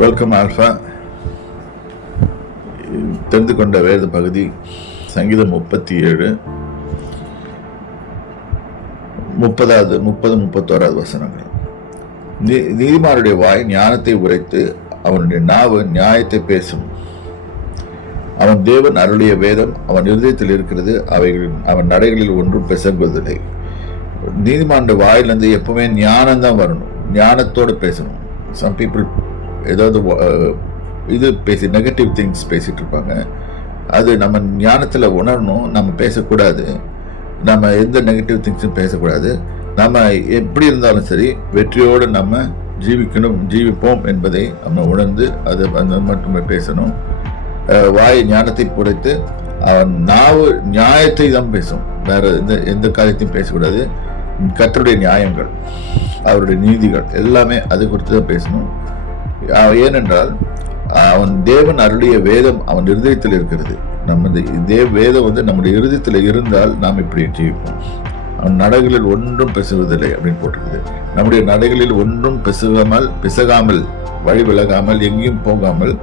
Welcome alpha. தெரிந்து கொண்ட வேத பகுதி சங்கீதம் 37 30-31 வசனங்கள். நீதிமானுடைய வாய் ஞானத்தை உரைத்து அவனுடைய நாவு நியாயத்தை பேசும். அவன் தேவன் அருளிய வேதம் அவன் இருதயத்தில் இருக்கிறது, அவைகள் அவன் நடைகளில் ஒன்றும் பிசங்குவதில்லை. நீதிமானுடைய வாயிலிருந்து எப்பவுமே ஞானம்தான் வரணும், ஞானத்தோடு பேசணும். சம் பீப்புள் ஏதாவது இது நெகட்டிவ் திங்ஸ் பேசிட்டு இருப்பாங்க. அது நம்ம ஞானத்தில் உணரணும். நம்ம பேசக்கூடாது, நம்ம எந்த நெகட்டிவ் திங்ஸும் பேசக்கூடாது. நம்ம எப்படி இருந்தாலும் சரி வெற்றியோடு நம்ம ஜீவிப்போம் என்பதை நம்ம உணர்ந்து அது அந்த மட்டுமே பேசணும். வாய் ஞானத்தை புரைத்து அவன் நாவு நியாயத்தை தான் பேசும், வேற எந்த காரியத்தையும் பேசக்கூடாது. கர்த்தருடைய நியாயங்கள், அவருடைய நீதிகள் எல்லாமே அது குறித்து தான் பேசணும். ஏனென்றால் அவன் தேவன் அருளிய வேதம் அவன் இருதயத்தில் இருக்கிறது. வேதம் நம்முடைய இருதயத்தில் இருந்தால் நாம் இப்படி ஜீவிப்போம். அவன் நடைகளில் ஒன்றும் பிசகுவதில்லை அப்படின்னு போட்டிருக்குது. நம்முடைய நடைகளில் ஒன்றும் பிசகாமல் வழி விலகாமல் எங்கேயும் போகாமல்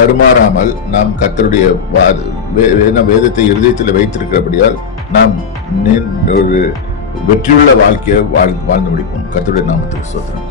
தடுமாறாமல் நாம் கர்த்தருடைய வேதத்தை இருதயத்தில் வைத்திருக்கிறபடியால் நாம் ஒரு வெற்றியுள்ள வாழ்க்கையை வாழ்ந்து முடிப்போம். கர்த்தருடைய நாமத்துக்கு ஸ்தோத்திரம்.